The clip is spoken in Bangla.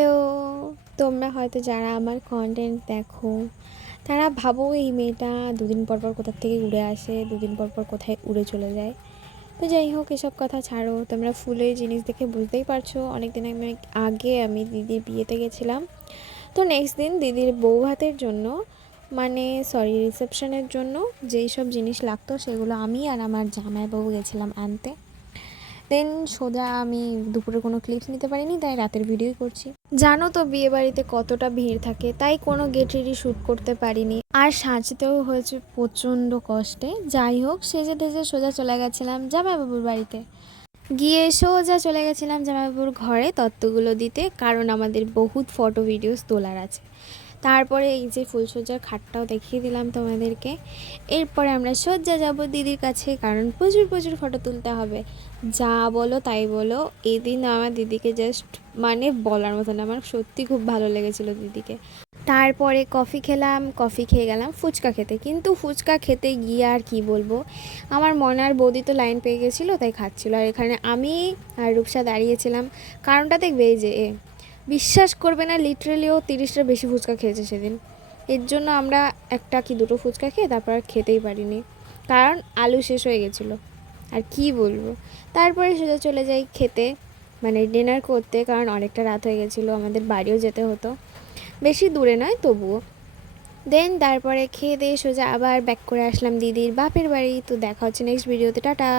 হ্যালো! তোমরা হয়তো যারা আমার কনটেন্ট দেখো, তারা ভাবো এই মেয়েটা দুদিন পর পর কোথা থেকে উড়ে আসে, দুদিন পর পর কোথায় উড়ে চলে যায়। তো যাই হোক, এসব কথা ছাড়ো। তোমরা ফুলের জিনিস দেখে বুঝতেই পারছো অনেক দিন আগে আমি দিদির বিয়েতে গেছিলাম। তো নেক্সট দিন দিদির বউ ভাতের জন্য, মানে সরি, রিসেপশনের জন্য যেই সব জিনিস লাগতো সেগুলো আমি আর আমার জামাইবাবু গেছিলাম আনতে। দেন সোজা আমি দুপুরে কোনো ক্লিপস নিতে পারিনি, তাই রাতের ভিডিওই করছি। জানো তো বিয়ে বাড়িতে কতটা ভিড় থাকে, তাই কোনো গেট রেডি শ্যুট করতে পারিনি, আর সাজতেও হয়েছে প্রচণ্ড কষ্টে। যাই হোক, সেজে টেজে সোজা চলে গেছিলাম জামাইবাবুর বাড়িতে। গিয়ে সোজা চলে গেছিলাম জামাইবাবুর ঘরে তত্ত্বগুলো দিতে, কারণ আমাদের বহুত ফটো ভিডিওস তোলার আছে। তারপরে এই যে ফুলসজ্জার খাটটাও দেখিয়ে দিলাম তোমাদেরকে। এরপরে আমরা সজ্জা যাব দিদির কাছে, কারণ প্রচুর প্রচুর ফটো তুলতে হবে। যা বলো তাই বলো, এই দিন আমার দিদিকে জাস্ট মানে বলার মতো না, আমার সত্যি খুব ভালো লেগেছিলো দিদিকে। তারপরে কফি খেলাম, কফি খেয়ে গেলাম ফুচকা খেতে। কিন্তু ফুচকা খেতে গিয়ে আর কি বলবো, আমার মনার বৌদি তো লাইন পেয়ে গেছিলো, তাই খাচ্ছিলো, আর এখানে আমি আর রূপসা দাঁড়িয়েছিলাম। কারণটা দেখবে, এই যে বিশ্বাস করবে না, লিটারেলিও 30টার বেশি ফুচকা খেয়েছে সেদিন। এর জন্য আমরা একটা কি দুটো ফুচকা খেয়ে তারপর আর খেতেই পারিনি, কারণ আলু শেষ হয়ে গেছিলো। আর কি বলবো। তারপরে সোজা চলে যাই খেতে, মানে ডিনার করতে, কারণ অনেকটা রাত হয়ে গেছিলো, আমাদের বাড়িও যেতে হতো, বেশি দূরে নয় তবুও। দেন তারপরে খেয়ে দিয়ে সোজা আবার ব্যাক করে আসলাম দিদির বাপের বাড়ি। তো দেখা হচ্ছে নেক্সট ভিডিওতে, টাটা।